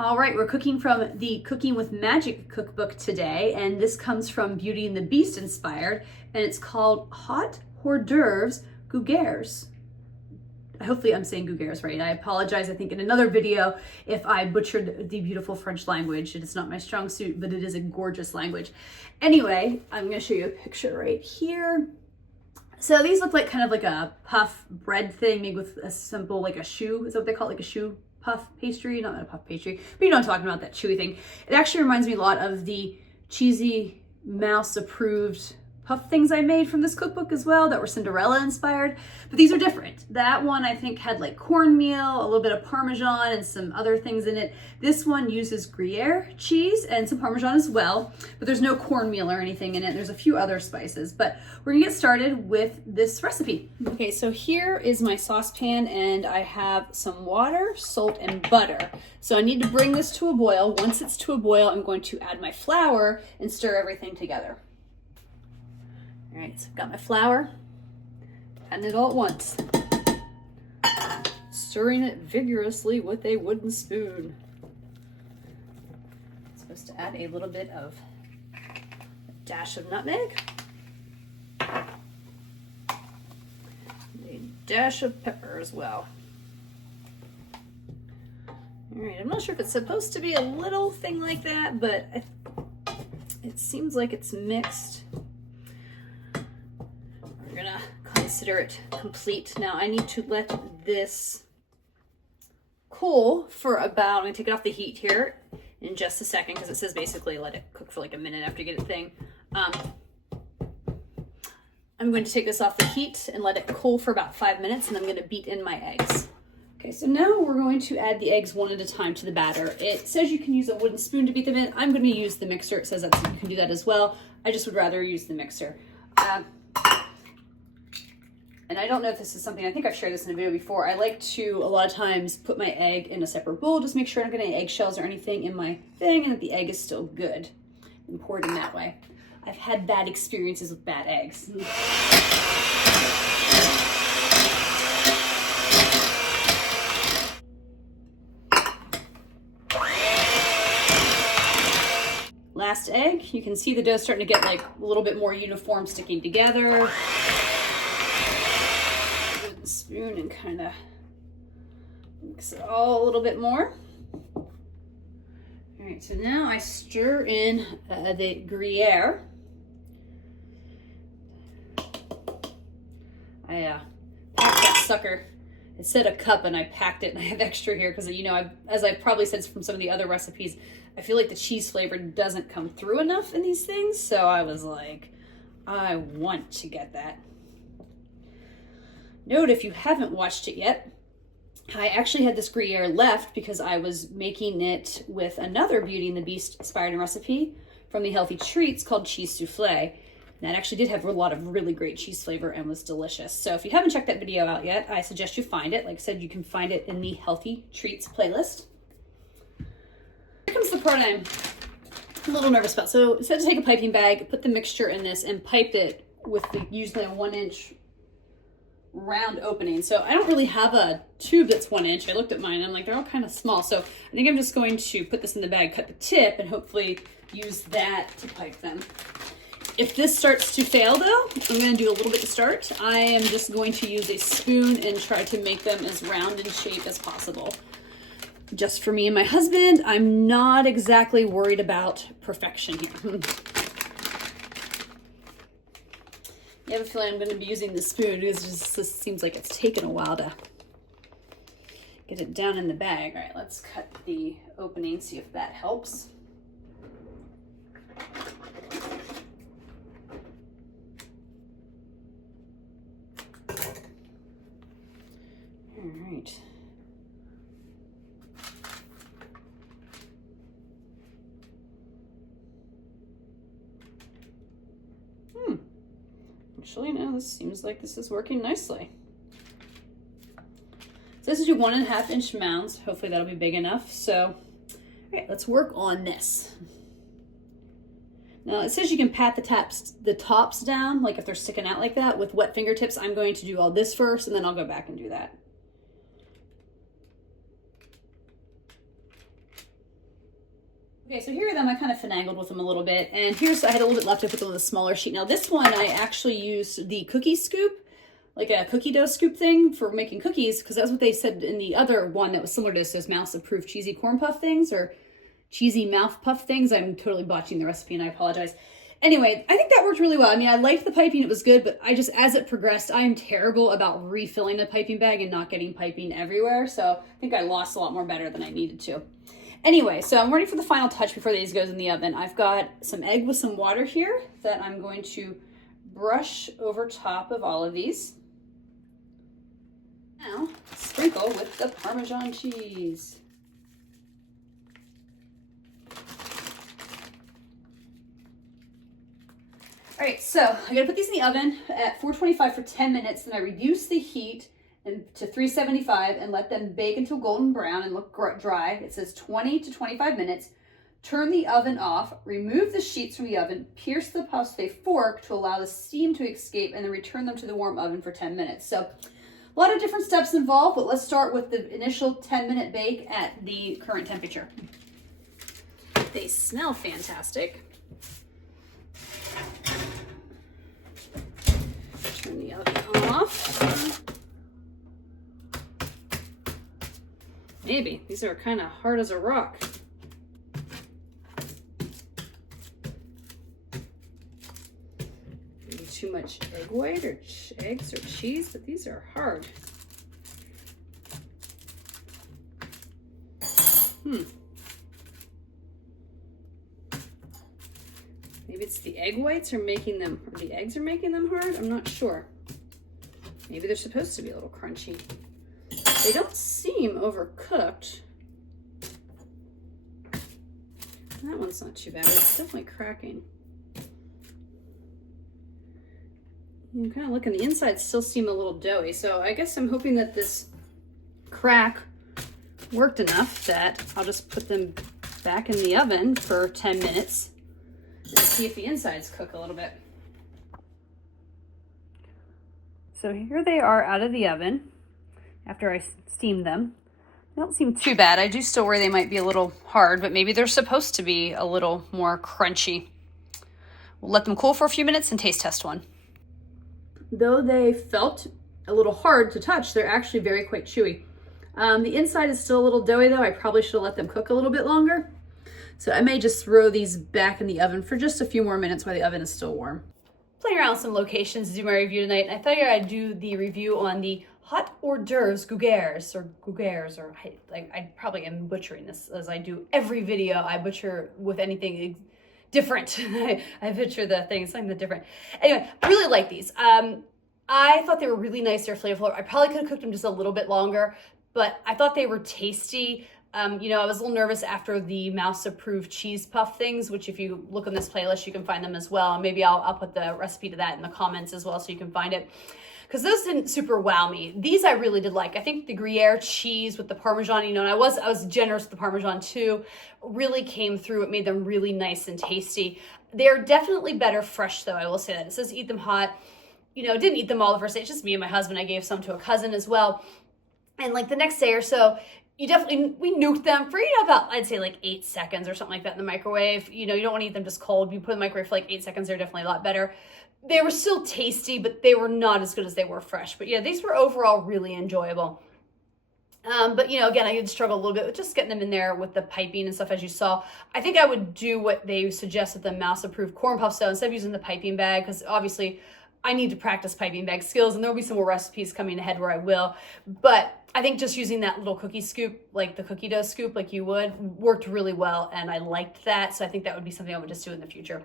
All right, we're cooking from the Cooking with Magic cookbook today, and this comes from Beauty and the Beast inspired, and it's called Hot Hors D'oeuvres Gougeres. Hopefully I'm saying Gougeres right. I apologize, I think in another video, if I butchered the beautiful French language. It is not my strong suit, but it is a gorgeous language. Anyway, I'm gonna show you a picture right here. So these look like kind of like a puff bread thing, made with a simple, like a choux, is that what they call it, like a choux puff pastry? Not a puff pastry, but you know what I'm talking about, that chewy thing. It actually reminds me a lot of the cheesy mouse approved puff things I made from this cookbook as well that were Cinderella inspired, but these are different. That one I think had like cornmeal, a little bit of Parmesan and some other things in it. This one uses Gruyere cheese and some Parmesan as well, but there's no cornmeal or anything in it. There's a few other spices, but we're gonna get started with this recipe. Okay, so here is my saucepan and I have some water, salt, and butter. So I need to bring this to a boil. Once it's to a boil, I'm going to add my flour and stir everything together. All right, so I've got my flour, adding it all at once. Stirring it vigorously with a wooden spoon. I'm supposed to add a little bit of a dash of nutmeg. And a dash of pepper as well. All right, I'm not sure if it's supposed to be a little thing like that, but it seems like it's mixed. We're gonna consider it complete. Now I need to let this cool for about, I'm gonna take it off the heat here in just a second because it says basically let it cook for like a minute after you get it thing. I'm going to take this off the heat and let it cool for about 5 minutes, and I'm gonna beat in my eggs. Okay, so now we're going to add the eggs one at a time to the batter. It says you can use a wooden spoon to beat them in. I'm gonna use the mixer. It says that you can do that as well. I just would rather use the mixer. And I don't know if this is something, I think I've shared this in a video before. I like to, a lot of times, put my egg in a separate bowl, just make sure I don't get any eggshells or anything in my thing and that the egg is still good. And pour it in that way. I've had bad experiences with bad eggs. Last egg, you can see the dough starting to get like a little bit more uniform, sticking together. Spoon and kind of mix it all a little bit more. All right, so now I stir in the Gruyere. I packed that sucker. It said a cup and I packed it, and I have extra here because, you know, as I've probably said from some of the other recipes, I feel like the cheese flavor doesn't come through enough in these things. So I was like, I want to get that. Note, if you haven't watched it yet, I actually had this Gruyere left because I was making it with another Beauty and the Beast inspired recipe from the Healthy Treats called cheese souffle. That actually did have a lot of really great cheese flavor and was delicious. So if you haven't checked that video out yet, I suggest you find it. Like I said, you can find it in the Healthy Treats playlist. Here comes the part I'm a little nervous about. So it said to take a piping bag, put the mixture in this, and pipe it with usually a 1-inch round opening. So I don't really have a tube that's 1 inch. I looked at mine, I'm like, they're all kind of small. So I think I'm just going to put this in the bag, cut the tip, and hopefully use that to pipe them. If this starts to fail though, I'm going to do a little bit to start. I am just going to use a spoon and try to make them as round in shape as possible. Just for me and my husband, I'm not exactly worried about perfection here. I have a feeling I'm going to be using the spoon because it just seems like it's taken a while to get it down in the bag. All right, let's cut the opening, see if that helps. All right. Actually, no, this seems like this is working nicely. So this is your 1.5 inch mounds. Hopefully that'll be big enough. So, all right, let's work on this. Now it says you can pat the tops down, like if they're sticking out like that, with wet fingertips. I'm going to do all this first, and then I'll go back and do that. Okay, so here are them. I kind of finagled with them a little bit. And here's, I had a little bit left over with the smaller sheet. Now this one, I actually used the cookie scoop, like a cookie dough scoop thing for making cookies, because that's what they said in the other one that was similar to this, those mouse-approved cheesy corn puff things, or cheesy mouth puff things. I'm totally botching the recipe and I apologize. Anyway, I think that worked really well. I mean, I liked the piping, it was good, but I just, as it progressed, I'm terrible about refilling the piping bag and not getting piping everywhere. So I think I lost a lot more better than I needed to. Anyway, so I'm ready for the final touch before these goes in the oven. I've got some egg with some water here that I'm going to brush over top of all of these. Now, sprinkle with the Parmesan cheese. All right, so I'm gonna put these in the oven at 425 for 10 minutes, then I reduce the heat to 375 and let them bake until golden brown and look dry. It says 20 to 25 minutes. Turn the oven off, remove the sheets from the oven, pierce the puffs with a fork to allow the steam to escape, and then return them to the warm oven for 10 minutes. So a lot of different steps involved, but let's start with the initial 10-minute bake at the current temperature. They smell fantastic. Turn the oven off. Maybe. These are kind of hard as a rock. Maybe too much egg white or eggs or cheese, but these are hard. Maybe it's the egg whites are making them, or the eggs are making them hard? I'm not sure. Maybe they're supposed to be a little crunchy. They don't seem overcooked. That one's not too bad. It's definitely cracking. I'm kind of looking, the insides still seem a little doughy, so I guess I'm hoping that this crack worked enough that I'll just put them back in the oven for 10 minutes and see if the insides cook a little bit. So here they are out of the oven after I steamed them. They don't seem too bad. I do still worry they might be a little hard, but maybe they're supposed to be a little more crunchy. We'll let them cool for a few minutes and taste test one. Though they felt a little hard to touch, they're actually very quite chewy. The inside is still a little doughy though. I probably should have let them cook a little bit longer. So I may just throw these back in the oven for just a few more minutes while the oven is still warm. Playing around with some locations to do my review tonight. I thought I'd do the review on the Hot Hors D'oeuvres Gougeres, or I probably am butchering this as I do every video. I butcher with anything different. I butcher the thing, something different. Anyway, I really like these. I thought they were really nice. They're flavorful. I probably could have cooked them just a little bit longer, but I thought they were tasty. You know, I was a little nervous after the mouse-approved cheese puff things, which if you look on this playlist, you can find them as well. And maybe I'll put the recipe to that in the comments as well so you can find it. Because those didn't super wow me. These I really did like. I think the Gruyere cheese with the Parmesan, you know, and I was generous with the Parmesan too, really came through. It made them really nice and tasty. They're definitely better fresh though, I will say that. It says eat them hot. You know, didn't eat them all the first day. It's just me and my husband. I gave some to a cousin as well. And like the next day or so, we nuked them for, you know, about, I'd say like 8 seconds or something like that in the microwave. You know, you don't want to eat them just cold. You put in the microwave for like 8 seconds, they're definitely a lot better. They were still tasty, but they were not as good as they were fresh. But yeah, these were overall really enjoyable. But you know, again, I did struggle a little bit with just getting them in there with the piping and stuff, as you saw. I think I would do what they suggest with the mouse-approved corn puff style instead of using the piping bag, because obviously I need to practice piping bag skills, and there'll be some more recipes coming ahead where I will. But I think just using that little cookie scoop, like the cookie dough scoop, like you would, worked really well, and I liked that. So I think that would be something I would just do in the future.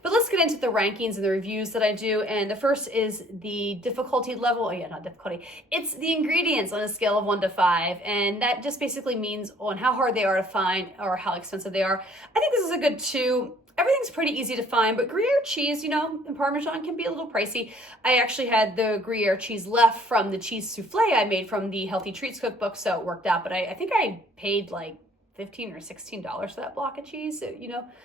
But let's get into the rankings and the reviews that I do. And the first is the difficulty level. Oh yeah, not difficulty. It's the ingredients on a scale of 1 to 5. And that just basically means on how hard they are to find or how expensive they are. I think this is a good 2. Everything's pretty easy to find, but Gruyere cheese, you know, and Parmesan can be a little pricey. I actually had the Gruyere cheese left from the cheese souffle I made from the Healthy Treats cookbook, so it worked out. But I think I paid like $15 or $16 for that block of cheese. So,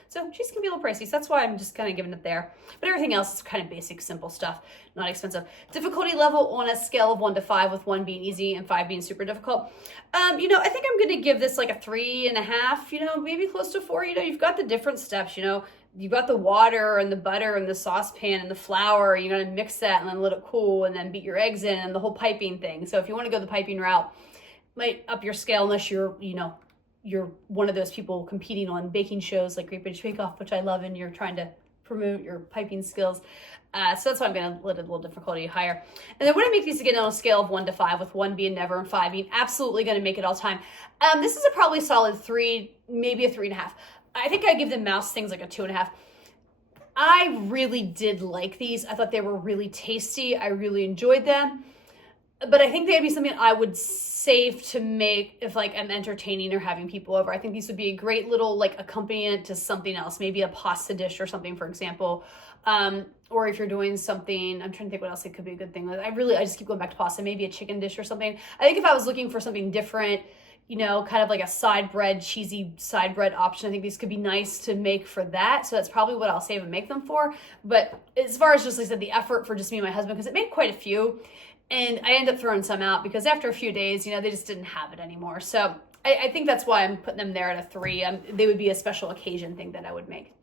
so cheese can be a little pricey. So that's why I'm just kind of giving it there. But everything else is kind of basic, simple stuff, not expensive. Difficulty level on a scale of 1 to 5, with 1 being easy and 5 being super difficult. I think I'm going to give this like a 3.5, maybe close to 4. You've got the different steps, you've got the water and the butter and the saucepan and the flour. You're going to mix that and then let it cool and then beat your eggs in and the whole piping thing. So if you want to go the piping route, might up your scale unless you're one of those people competing on baking shows like Great British Bake Off, which I love, and you're trying to promote your piping skills. So that's why I'm going to let it a little difficulty higher. And then when I make these again on a scale of 1 to 5, with 1 being never and 5 being absolutely going to make it all time, this is a probably solid 3, maybe a 3.5. I think I give the mouse things like a 2.5. I really did like these. I thought they were really tasty. I really enjoyed them. But I think they'd be something I would save to make if like I'm entertaining or having people over. I think these would be a great little like accompaniment to something else, maybe a pasta dish or something, for example. Or if you're doing something, I'm trying to think what else it could be a good thing. I just keep going back to pasta, maybe a chicken dish or something. I think if I was looking for something different, kind of like a cheesy side bread option, I think these could be nice to make for that. So that's probably what I'll save and make them for. But as far as just like I said, the effort for just me and my husband, because it made quite a few, and I end up throwing some out because after a few days, they just didn't have it anymore. So I think that's why I'm putting them there at a 3. They would be a special occasion thing that I would make.